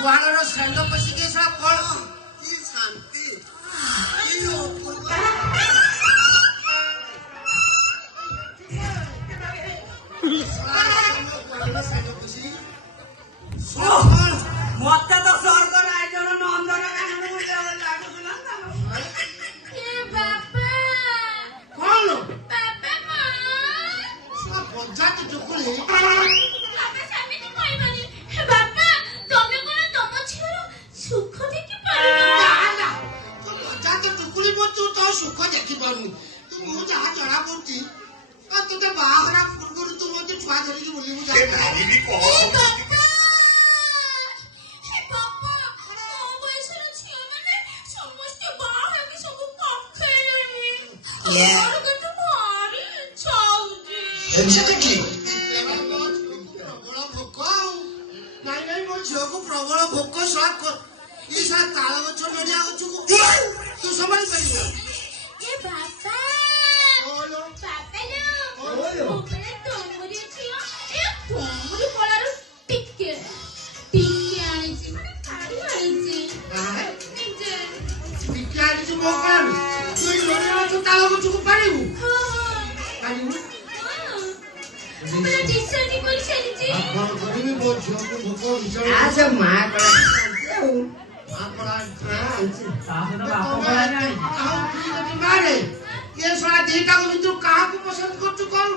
ଗୁହାଳର ଷେଣ୍ଢ ପଶିକି ଏସା କଣ କି ଶାନ୍ତି ମତେ ତ ସ୍ୱର୍ଗ ରାଇଜର ନନ୍ଦନ ଲାଗୁଥିଲା କଣ ପଞ୍ଚାୟତ ଚୁକୁଳି ଟୁକୁଳି ତୁ ତ ସୁଖ ଦେଖିପାରୁନି ତୁ ମୁଁ ଯାହା ଜଣା ପଡୁଛି ତୋତେ ବାହାଘର ପୂର୍ବରୁ ତୁ ମତେ ଛୁଆ ଧରିକି ବୁଲିବୁ ପ୍ରବଳ ଭୋକ ଆଉ ନାଇଁ ନାଇଁ ମୋ ଝିଅକୁ ପ୍ରବଳ ଭୋକ ତାଳ ଗଛ ନଡିଆ ଗଛକୁ ତୁ ସମ୍ଭାଳି ପାରିବୁ ଟିକେ ଆଣିଛି ମୋ କାମ ତୁ ନଡିଆ ଗଛ ତାଳ ଗଛକୁ ପାରିବୁ କରିବି ମୋ ଝିଅକୁ ଭୋକ ମାରେ ଏ ଶଳା ଦିଟାକୁ ଭିତରୁ କାହାକୁ ପସନ୍ଦ କରୁଛୁ କଣ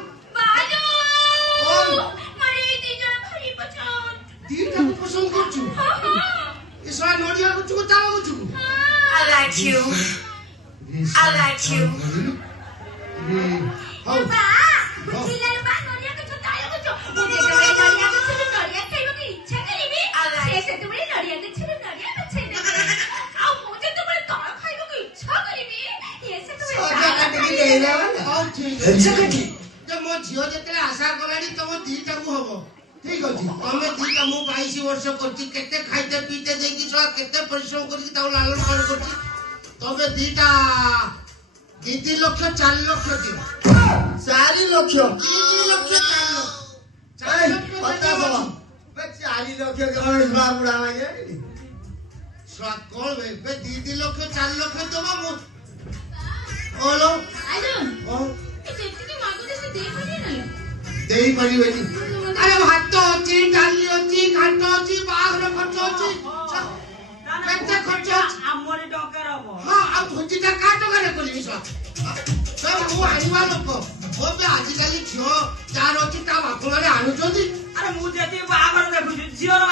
ଦିଟାକୁ ପସନ୍ଦ କରୁଛୁ ଏ ଶଳା ନଡିଆ ଗଛକୁ ତାଳ ଗଛକୁ ମୋ ଝିଅ ଯେତେବେଳେ ଆଶା କଲାଣି ତମ ଦିଟାକୁ ହବ ଠିକ ଅଛି ତମେ ଦିଟା ମୁଁ 22 ବର୍ଷ କରିଛି କେତେ ଖାଇତେ ପିଇତେ ଦେଇକି ଛୁଆ କେତେ ପରିଶ୍ରମ କରିକି ତାକୁ ଲାଲନ ପାଳନ କରୁଛି ତମେ ଦିଟା 2 ଲକ୍ଷ 4 ଲକ୍ଷ ଦିଅ 4 ଲକ୍ଷ 3 ଲକ୍ଷ 4 ଲକ୍ଷ 4 ଲକ୍ଷ ବୁଢା ମାଗେ ଛୁଆ କଣ ଏବେ 2 ଲକ୍ଷ 4 ଲକ୍ଷ ଦବ ମୁଁ ଓଲୋ ଦେଇପାରିବେନି ଆରେ ଭାତ ଅଛି ଡାଲି ଅଛି ଘାଟ ଅଛି ବାହାଘର ଖର୍ଚ୍ଚ ଅଛି କେତେ ଖର୍ଚ୍ଚ ଅଛି ଆମରି ଟଙ୍କାର ହବ ହଁ ଆଉ ଭୋଜିଟା କାହା ଟଙ୍କାରେ କରିବି ମୁଁ ଆଣିବା ଲୋକ ମୋ ଆଜିକାଲି ଝିଅ ଯାହାର ଅଛି ତା ବାପ ମାନେ ଆଣୁଛନ୍ତି ଆରେ ମୁଁ ଯେତିକି ବାହାଘର ଦେଖୁଛି ଝିଅର